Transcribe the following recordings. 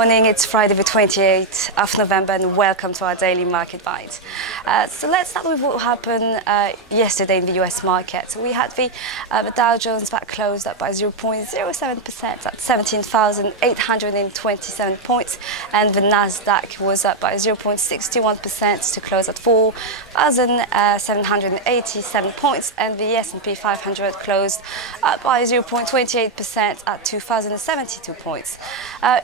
morning, it's Friday the 28th of November and welcome to our daily market bite. So let's start with what happened yesterday in the US market. So we had the Dow Jones that closed up by 0.07% at 17,827 points, and the Nasdaq was up by 0.61% to close at 4,787 points, and the S&P 500 closed up by 0.28% at 2,072 points.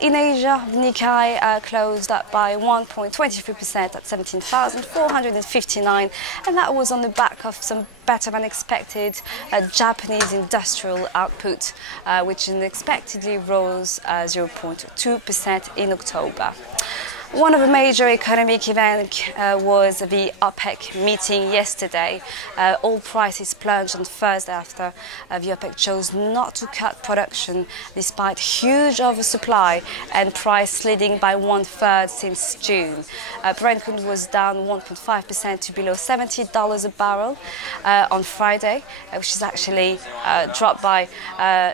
In Asia, the Nikkei closed up by 1.23% at 17,459, and that was on the back of some better than expected Japanese industrial output, which unexpectedly rose 0.2% in October. One of the major economic events was the OPEC meeting yesterday. Oil prices plunged on Thursday after the OPEC chose not to cut production despite huge oversupply and price sliding by 1/3 since June. Brent crude was down 1.5% to below $70 a barrel on Friday, which is actually dropped by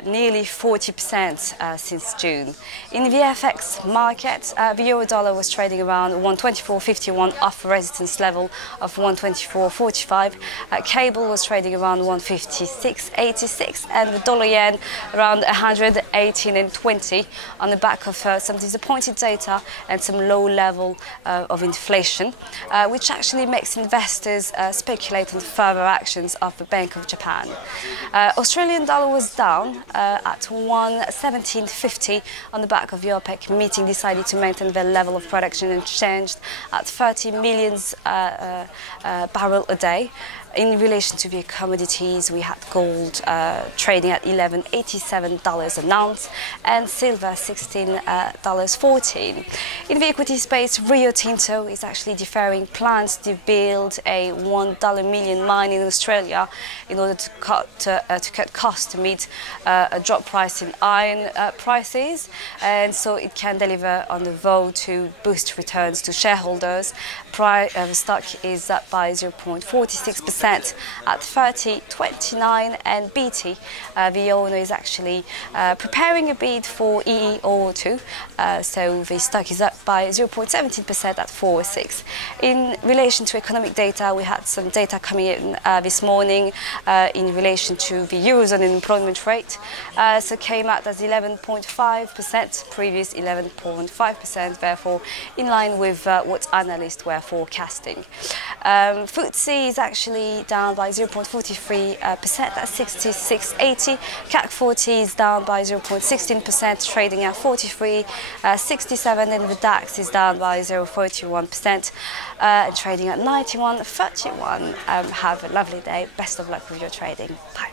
nearly 40% since June. In the FX market, the euro-dollar was trading around 124.51 off a resistance level of 124.45. Cable was trading around 156.86, and the dollar-yen around 118.20 on the back of some disappointed data and some low level of inflation, which actually makes investors speculate on further actions of the Bank of Japan. Australian dollar was down at 117.50 on the back of the OPEC meeting decided to maintain their level of production unchanged at 30 million barrels a day. In relation to the commodities, we had gold trading at $11.87 an ounce and silver $16.14. In the equity space, Rio Tinto is actually deferring plans to build a $1 million mine in Australia in order to cut costs to meet a drop price in iron prices, and so it can deliver on the vow to boost returns to shareholders. The stock is up by 0.46% at 30.29, and BT, the owner, is actually preparing a bid for EEO2, so the stock is up by 0.17% at 4.06. In relation to economic data, we had some data coming in this morning in relation to the Eurozone unemployment rate, so came out as 11.5%, previous 11.5%, therefore in line with what analysts were forecasting. FTSE is actually down by 0.43% at 66.80. CAC 40 is down by 0.16%, trading at 43.67, and the DAX is down by 0.41%, trading at 91.31. Have a lovely day. Best of luck with your trading. Bye.